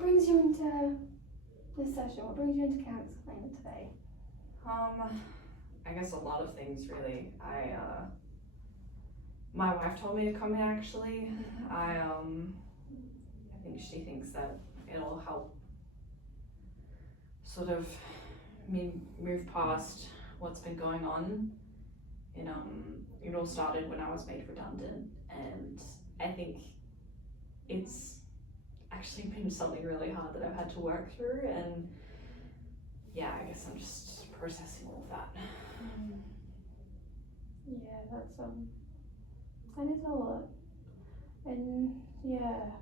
brings you into this session? What brings you into Cancer Cleaner today? I guess a lot of things really. My wife told me to come in actually. I think she thinks that it'll help sort of me move past what's been going on. It all started when I was made redundant, and I think it's actually been something really hard that I've had to work through, and yeah, I guess I'm just processing all of that. Yeah, that is a lot. And yeah,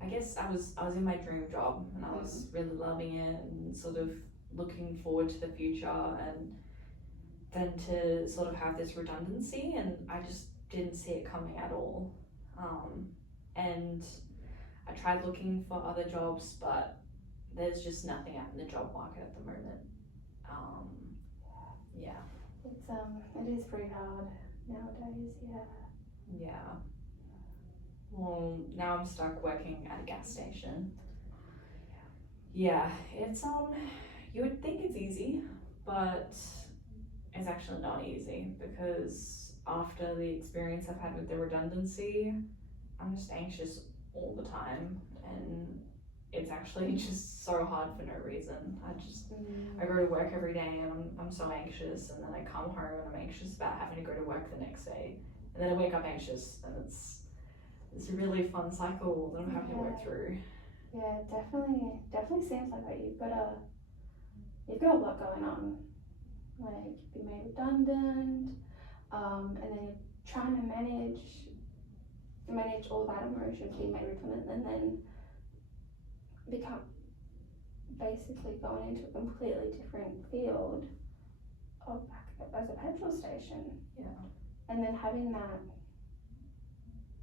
I guess I was in my dream job and I was really loving it and sort of looking forward to the future, and then to sort of have this redundancy, and I just didn't see it coming at all. And I tried looking for other jobs, but there's just nothing out in the job market at the moment. Yeah. it is pretty hard nowadays. Yeah. Well, now I'm stuck working at a gas station. Yeah, it's you would think it's easy, but it's actually not easy, because after the experience I've had with the redundancy, I'm just anxious all the time, and it's actually just so hard for no reason. I go to work every day and I'm so anxious, and then I come home and I'm anxious about having to go to work the next day, and then I wake up anxious, and it's a really fun cycle that I'm having to work through. Yeah, definitely seems like that. You've got a lot going on. Like, you've been made redundant, and then you're trying to manage all that emotion of being made redundant, and then basically going into a completely different field of as a petrol station. Yeah. And then having that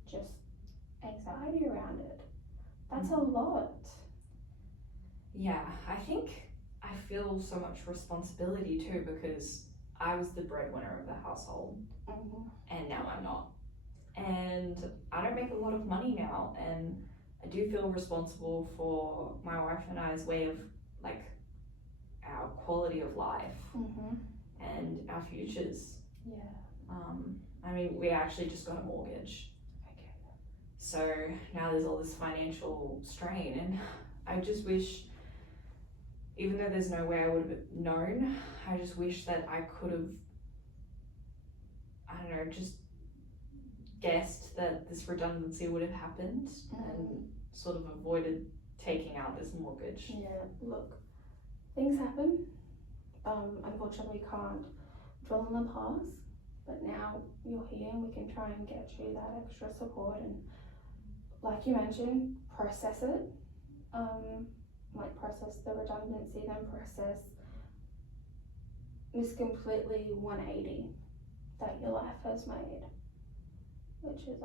just anxiety around it. That's a lot. Yeah, I think I feel so much responsibility too, because I was the breadwinner of the household, and now I'm not. And I don't make a lot of money now, and I do feel responsible for my wife and I's way of, like, our quality of life and our futures. Yeah. I mean, we actually just got a mortgage. Okay. So now there's all this financial strain, and I just wish, even though there's no way I would have known, I just wish that I could have, I don't know, just guessed that this redundancy would have happened and sort of avoided taking out this mortgage. Yeah, look, things happen. Unfortunately, we can't dwell on the past, but now you're here and we can try and get you that extra support, and like you mentioned, process it. Process the redundancy, then process this completely 180 that your life has made, which is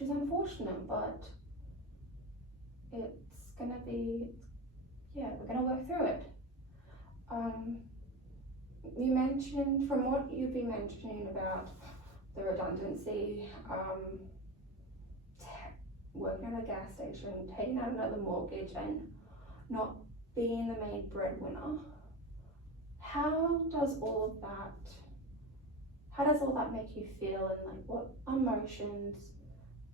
unfortunate, but it's gonna be, we're gonna work through it. You mentioned, from what you've been mentioning about the redundancy, working at a gas station, taking out another mortgage, and not being the main breadwinner, how does all that make you feel, and like what emotions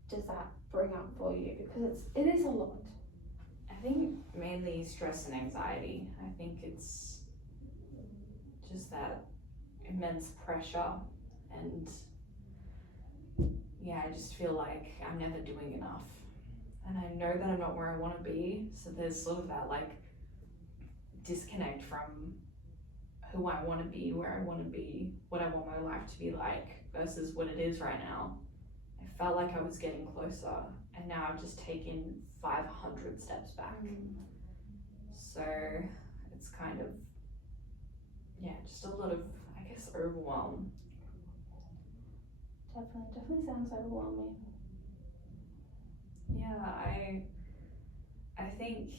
does that bring up for you? Because it is a lot. I think mainly stress and anxiety. I think it's just that immense pressure, and I just feel like I'm never doing enough, and I know that I'm not where I want to be, so there's sort of that, like, disconnect from who I want to be, where I want to be, what I want my life to be like, versus what it is right now. I felt like I was getting closer, and now I've just taken 500 steps back. So it's kind of, just a lot of, I guess, overwhelm. Definitely sounds overwhelming. Yeah, I think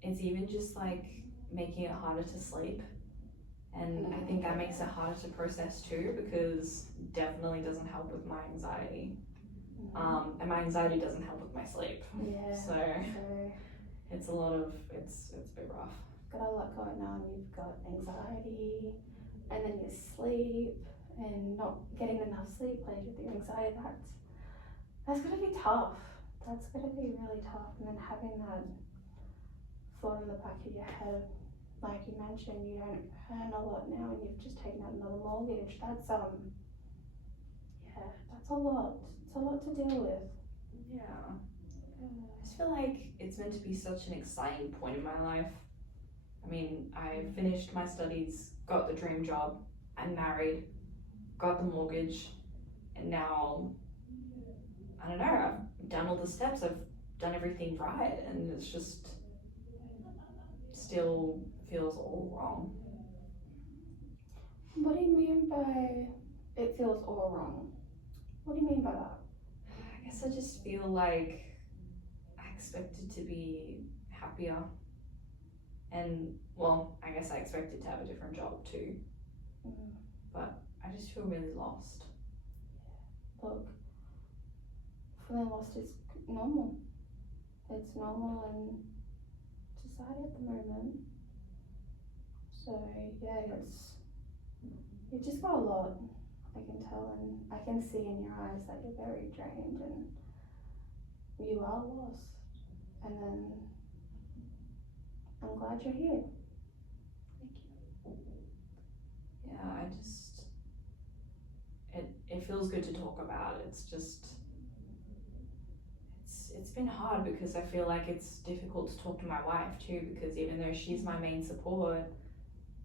it's even just like making it harder to sleep, and I think that makes it harder to process too, because definitely doesn't help with my anxiety. And my anxiety doesn't help with my sleep. Yeah. So it's a lot of, it's a bit rough. Got a lot going on. You've got anxiety, and then your sleep, and not getting enough sleep plays with your anxiety. That's gonna be tough. That's gonna be really tough. And then having that thought in the back of your head, like you mentioned, you don't earn a lot now, and you've just taken out another mortgage. That's yeah, that's a lot. It's a lot to deal with. Yeah. I just feel like it's meant to be such an exciting point in my life. I mean, I finished my studies, got the dream job, I'm married, got the mortgage, and now, I don't know, I've done all the steps, I've done everything right, and it's just still feels all wrong. What do you mean by it feels all wrong? What do you mean by that? I guess I just feel like I expected to be happier. And, well, I guess I expected to have a different job too. But I just feel really lost. Look, feeling lost is normal. It's normal in society at the moment. So, yeah, you've just got a lot, I can tell, and I can see in your eyes that you're very drained and you are lost. And then I'm glad you're here. Thank you. Yeah, it feels good to talk about. It's just, it's been hard because I feel like it's difficult to talk to my wife too, because even though she's my main support,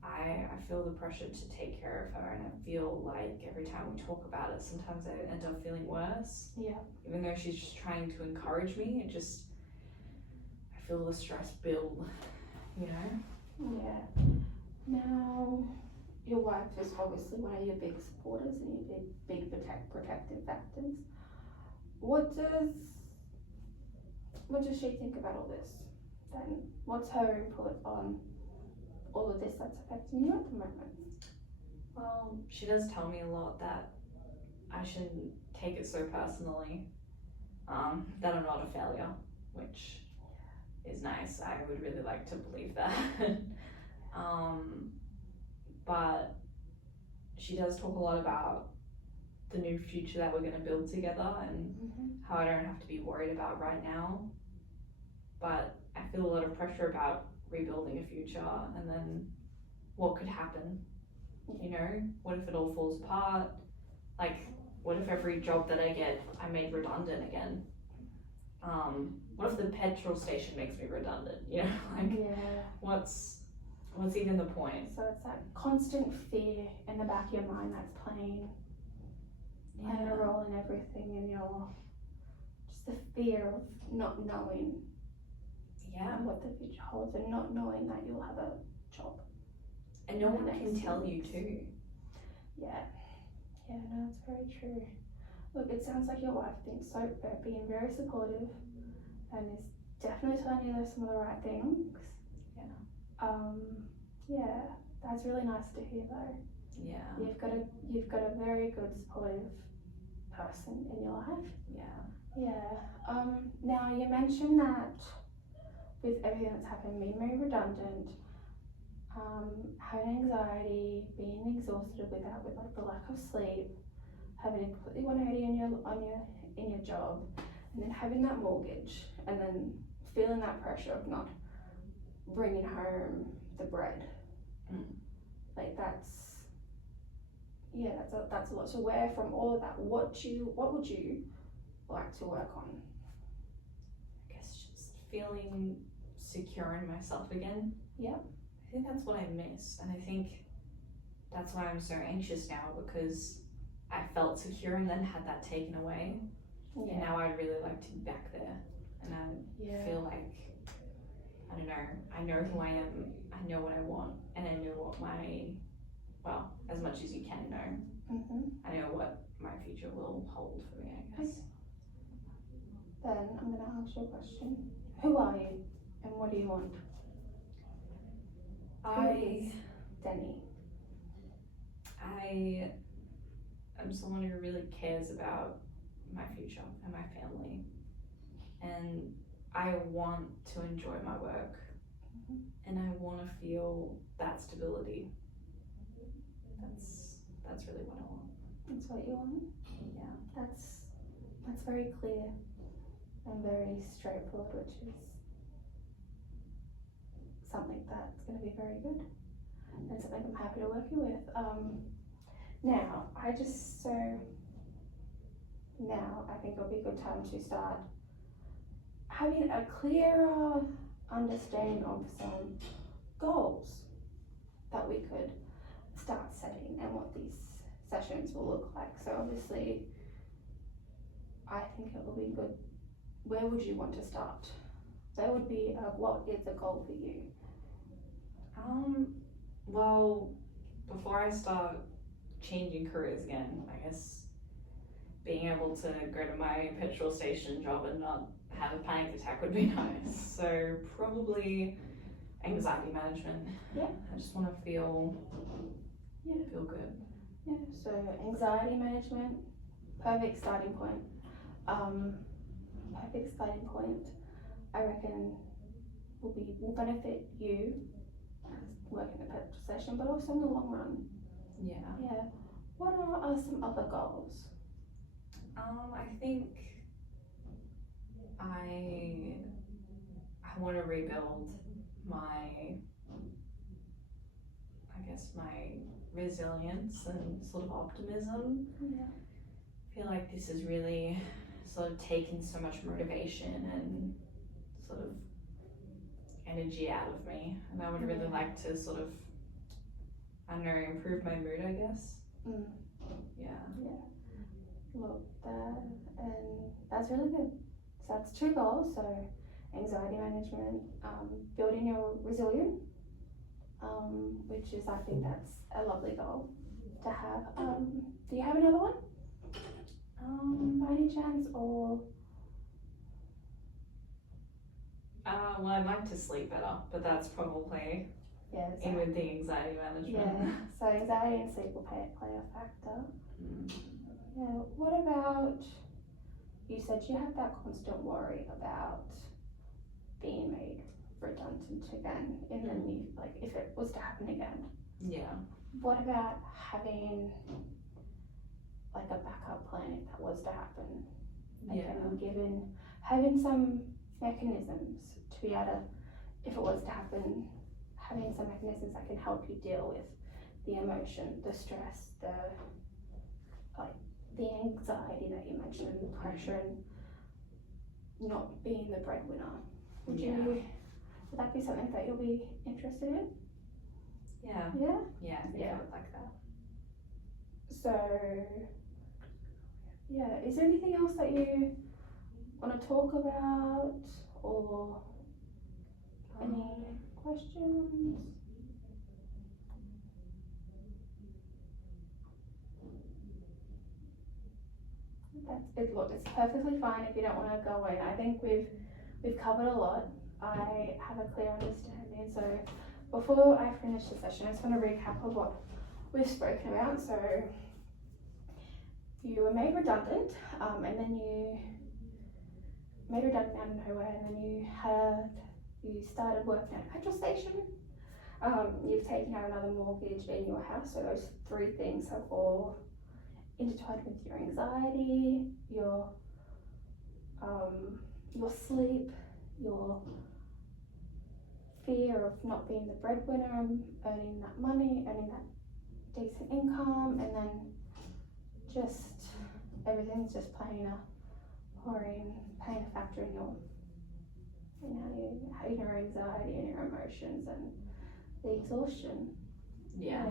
I feel the pressure to take care of her, and I feel like every time we talk about it, sometimes I end up feeling worse. Yeah. Even though she's just trying to encourage me, I feel the stress build, you know? Yeah. Now, your wife is obviously one of your big supporters and your big protective factors. What does she think about all this? Then what's her input on all of this that's affecting you at the moment? Well, she does tell me a lot that I shouldn't take it so personally, that I'm not a failure, which is nice. I would really like to believe that. But she does talk a lot about the new future that we're going to build together, and how I don't have to be worried about right now. But I feel a lot of pressure about rebuilding a future, and then what could happen, you know? What if it all falls apart? Like, what if every job that I get, I'm made redundant again? What if the petrol station makes me redundant, you know? Like, yeah. what's even the point? So it's that constant fear in the back of your mind that's playing a role in everything, and just the fear of not knowing what the future holds, and not knowing that you'll have a job. And no one can tell you too. Yeah, no, it's very true. Look, it sounds like your wife being very supportive, and is definitely telling you some of the right things. Yeah, that's really nice to hear though. Yeah. You've got a very good supportive person in your life. Yeah. Now you mentioned that with everything that's happened, being made redundant, having anxiety, being exhausted with like the lack of sleep, having a completely 180 in your job, and then having that mortgage, and then feeling that pressure of not bringing home the bread. Like that's a lot. So where from all of that, what would you like to work on? I guess just feeling secure in myself again. Yep. I think that's what I miss, and I think that's why I'm so anxious now, because I felt secure and then had that taken away. Yeah. And now I'd really like to be back there, and I feel like, I don't know, I know who I am, I know what I want, and I know what as much as you can know, I know what my future will hold for me, I guess. Okay. Then I'm going to ask you a question. Who are you, and what do you want? Who is Denny? I am someone who really cares about my future and my family. And I want to enjoy my work, and I want to feel that stability. That's really what I want. That's what you want? Yeah. That's very clear and very straightforward, which is something that's going to be very good and something I'm happy to work you with. Now I think it'll be a good time to start having a clearer understanding of some goals that we could start setting and what these sessions will look like. So obviously I think it will be good. Where would you want to start? There would be what is the goal for you? Well, before I start changing careers again, I guess being able to go to my petrol station job and not have a panic attack would be nice. So probably anxiety management. Yeah. I just want to feel good. Yeah, so anxiety management, perfect starting point. I reckon will benefit you working the petrol station, but also in the long run. Yeah. Yeah. What are some other goals? I think I want to rebuild my resilience and sort of optimism. Yeah. I feel like this has really sort of taken so much motivation and sort of energy out of me, and I would really like to sort of, I don't know, improve my mood, I guess. Yeah. Look, that's really good. So that's 2 goals. So anxiety management, building your resilience, which is, I think that's a lovely goal to have. Do you have another one? By any chance, or? Well, I'd like to sleep better, but that's probably in with the anxiety management. Yeah, so anxiety and sleep will play a factor. Yeah, what about, you said you have that constant worry about being made redundant again in the new, like if it was to happen again. Yeah. What about having like a backup plan if that was to happen? Like, having some mechanisms to be able to, if it was to happen, having some mechanisms that can help you deal with the emotion, the stress, the anxiety that you mentioned, and the pressure, and not being the breadwinner. Would that be something that you'll be interested in? Yeah. Yeah? Yeah, I think I would like that. So, yeah, is there anything else that you want to talk about, or any questions? Look, it's perfectly fine if you don't want to go in. I think we've covered a lot. I have a clear understanding. So before I finish the session, I just want to recap of what we've spoken about. So you were made redundant, and then you made redundant out of nowhere, and then you started working at a petrol station. You've taken out another mortgage in your house. So those 3 things have all intertwined with your anxiety, your sleep, your fear of not being the breadwinner, earning that money, earning that decent income, and then just everything's just playing a factor in your anxiety and your emotions and the exhaustion. Yeah.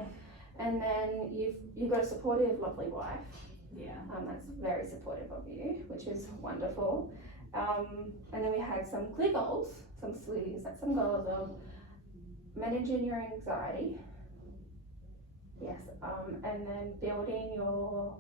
And then you've got a supportive, lovely wife. Yeah. That's very supportive of you, which is wonderful. And then we had some clear goals, some goals of managing your anxiety. Yes. And then building your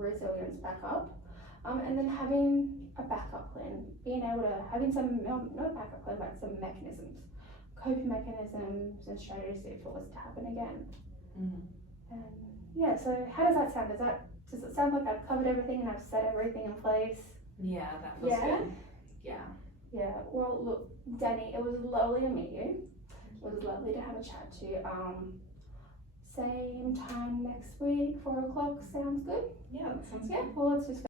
resilience back up. And then having a backup plan, being able to, having some, not a backup plan, but some mechanisms coping mechanisms and strategies if it was to happen again. Mhm. And yeah, so how does that sound? Does it sound like I've covered everything and I've set everything in place? Yeah, that feels Yeah. good. Yeah. Yeah, well, look, Danny, it was lovely to meet you. It was lovely to have a chat to you. Same time next week, 4 o'clock sounds good? Yeah, that sounds Yeah, good. well, let's just